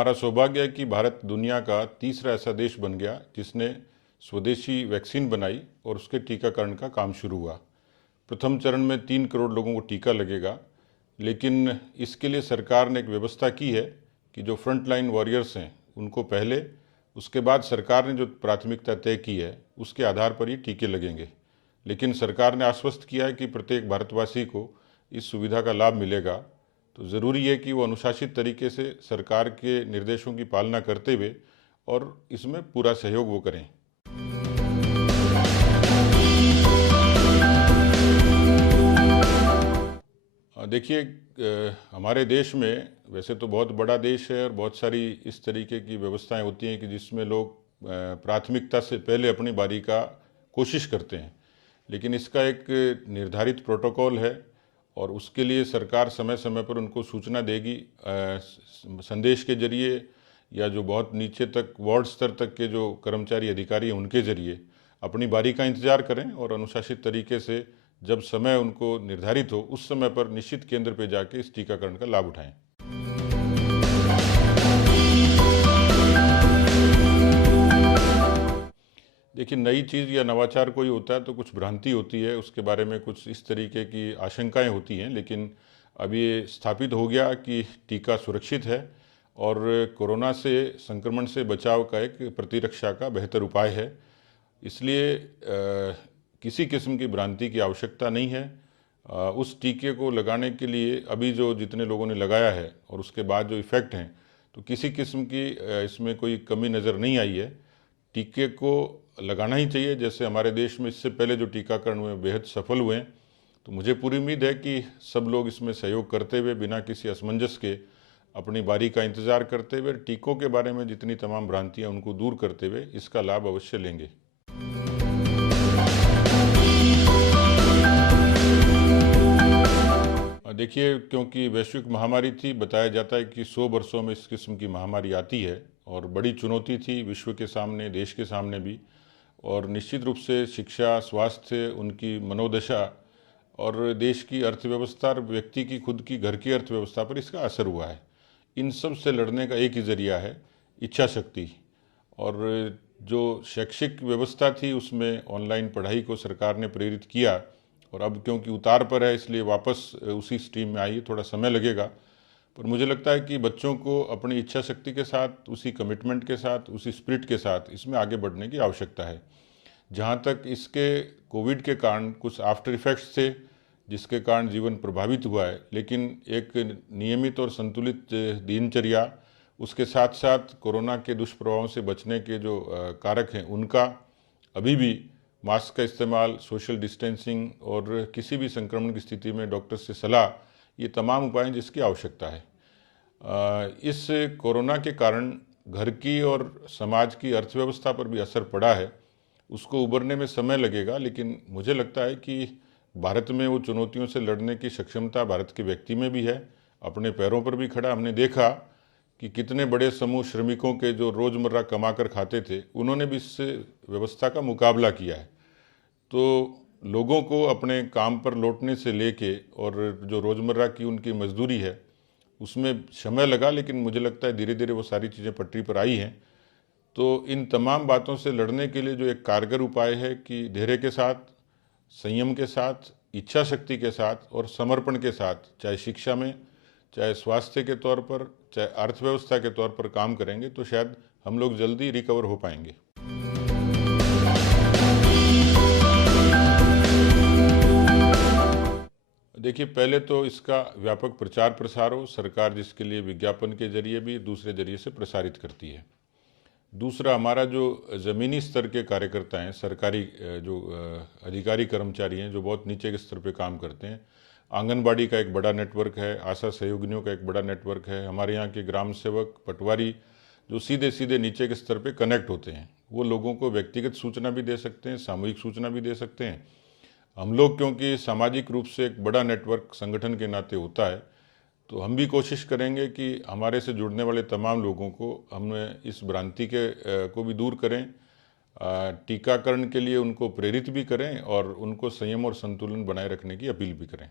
हमारा सौभाग्य है कि भारत दुनिया का तीसरा ऐसा देश बन गया जिसने स्वदेशी वैक्सीन बनाई और उसके टीकाकरण का काम शुरू हुआ। प्रथम चरण में 3 करोड़ लोगों को टीका लगेगा, लेकिन इसके लिए सरकार ने एक व्यवस्था की है कि जो फ्रंट लाइन वॉरियर्स हैं उनको पहले, उसके बाद सरकार ने जो प्राथमिकता तय की है उसके आधार पर ये टीके लगेंगे। लेकिन सरकार ने आश्वस्त किया है कि प्रत्येक भारतवासी को इस सुविधा का लाभ मिलेगा। तो ज़रूरी है कि वो अनुशासित तरीके से सरकार के निर्देशों की पालना करते हुए और इसमें पूरा सहयोग वो करें। देखिए, हमारे देश में वैसे तो बहुत बड़ा देश है और बहुत सारी इस तरीके की व्यवस्थाएं होती हैं कि जिसमें लोग प्राथमिकता से पहले अपनी बारी का कोशिश करते हैं, लेकिन इसका एक निर्धारित प्रोटोकॉल है और उसके लिए सरकार समय समय पर उनको सूचना देगी, संदेश के जरिए या जो बहुत नीचे तक वार्ड स्तर तक के जो कर्मचारी अधिकारी हैं उनके जरिए अपनी बारी का इंतज़ार करें और अनुशासित तरीके से जब समय उनको निर्धारित हो उस समय पर निश्चित केंद्र पर जाके इस टीकाकरण का लाभ उठाएं। देखिए, नई चीज़ या नवाचार कोई होता है तो कुछ भ्रांति होती है, उसके बारे में कुछ इस तरीके की आशंकाएं होती हैं, लेकिन अब ये स्थापित हो गया कि टीका सुरक्षित है और कोरोना से संक्रमण से बचाव का एक प्रतिरक्षा का बेहतर उपाय है। इसलिए किसी किस्म की भ्रांति की आवश्यकता नहीं है। उस टीके को लगाने के लिए अभी जो जितने लोगों ने लगाया है और उसके बाद जो इफ़ेक्ट हैं, तो किसी किस्म की इसमें कोई कमी नज़र नहीं आई है। टीके को लगाना ही चाहिए। जैसे हमारे देश में इससे पहले जो टीकाकरण हुए बेहद सफल हुए हैं, तो मुझे पूरी उम्मीद है कि सब लोग इसमें सहयोग करते हुए बिना किसी असमंजस के अपनी बारी का इंतज़ार करते हुए टीकों के बारे में जितनी तमाम भ्रांतियाँ उनको दूर करते हुए इसका लाभ अवश्य लेंगे। देखिए, क्योंकि वैश्विक महामारी थी, बताया जाता है कि 100 वर्षों में इस किस्म की महामारी आती है और बड़ी चुनौती थी विश्व के सामने, देश के सामने भी। और निश्चित रूप से शिक्षा, स्वास्थ्य, उनकी मनोदशा और देश की अर्थव्यवस्था और व्यक्ति की खुद की घर की अर्थव्यवस्था पर इसका असर हुआ है। इन सब से लड़ने का एक ही ज़रिया है, इच्छा शक्ति। और जो शैक्षिक व्यवस्था थी उसमें ऑनलाइन पढ़ाई को सरकार ने प्रेरित किया और अब क्योंकि उतार पर है इसलिए वापस उसी स्ट्रीम में आई, थोड़ा समय लगेगा। पर मुझे लगता है कि बच्चों को अपनी इच्छा शक्ति के साथ, उसी कमिटमेंट के साथ, उसी स्पिरिट के साथ इसमें आगे बढ़ने की आवश्यकता है। जहाँ तक इसके कोविड के कारण कुछ आफ्टर इफेक्ट्स थे जिसके कारण जीवन प्रभावित हुआ है, लेकिन एक नियमित और संतुलित दिनचर्या, उसके साथ साथ कोरोना के दुष्प्रभावों से बचने के जो कारक हैं उनका अभी भी मास्क का इस्तेमाल, सोशल डिस्टेंसिंग और किसी भी संक्रमण की स्थिति में डॉक्टर से सलाह, ये तमाम उपाय हैं जिसकी आवश्यकता है। इस कोरोना के कारण घर की और समाज की अर्थव्यवस्था पर भी असर पड़ा है। उसको उबरने में समय लगेगा, लेकिन मुझे लगता है कि भारत में वो चुनौतियों से लड़ने की सक्षमता भारत के व्यक्ति में भी है, अपने पैरों पर भी खड़ा। हमने देखा कि कितने बड़े समूह श्रमिकों के जो रोज़मर्रा कमा कर खाते थे, उन्होंने भी इस व्यवस्था का मुकाबला किया है। तो लोगों को अपने काम पर लौटने से लेके और जो रोज़मर्रा की उनकी मजदूरी है उसमें समय लगा, लेकिन मुझे लगता है धीरे धीरे वो सारी चीज़ें पटरी पर आई हैं। तो इन तमाम बातों से लड़ने के लिए जो एक कारगर उपाय है कि धैर्य के साथ, संयम के साथ, इच्छा शक्ति के साथ और समर्पण के साथ, चाहे शिक्षा में, चाहे स्वास्थ्य के तौर पर, चाहे अर्थव्यवस्था के तौर पर काम करेंगे तो शायद हम लोग जल्दी रिकवर हो पाएंगे। देखिए, पहले तो इसका व्यापक प्रचार प्रसार हो, सरकार जिसके लिए विज्ञापन के जरिए भी दूसरे जरिए से प्रसारित करती है। दूसरा, हमारा जो ज़मीनी स्तर के कार्यकर्ता हैं, सरकारी जो अधिकारी कर्मचारी हैं जो बहुत नीचे के स्तर पे काम करते हैं, आंगनबाड़ी का एक बड़ा नेटवर्क है, आशा सहयोगिनियों का एक बड़ा नेटवर्क है, हमारे यहाँ के ग्राम सेवक, पटवारी जो सीधे सीधे नीचे के स्तर पे कनेक्ट होते हैं, वो लोगों को व्यक्तिगत सूचना भी दे सकते हैं, सामूहिक सूचना भी दे सकते हैं। हम लोग क्योंकि सामाजिक रूप से एक बड़ा नेटवर्क संगठन के नाते होता है, तो हम भी कोशिश करेंगे कि हमारे से जुड़ने वाले तमाम लोगों को हम इस भ्रांति के को भी दूर करें, टीकाकरण के लिए उनको प्रेरित भी करें और उनको संयम और संतुलन बनाए रखने की अपील भी करें।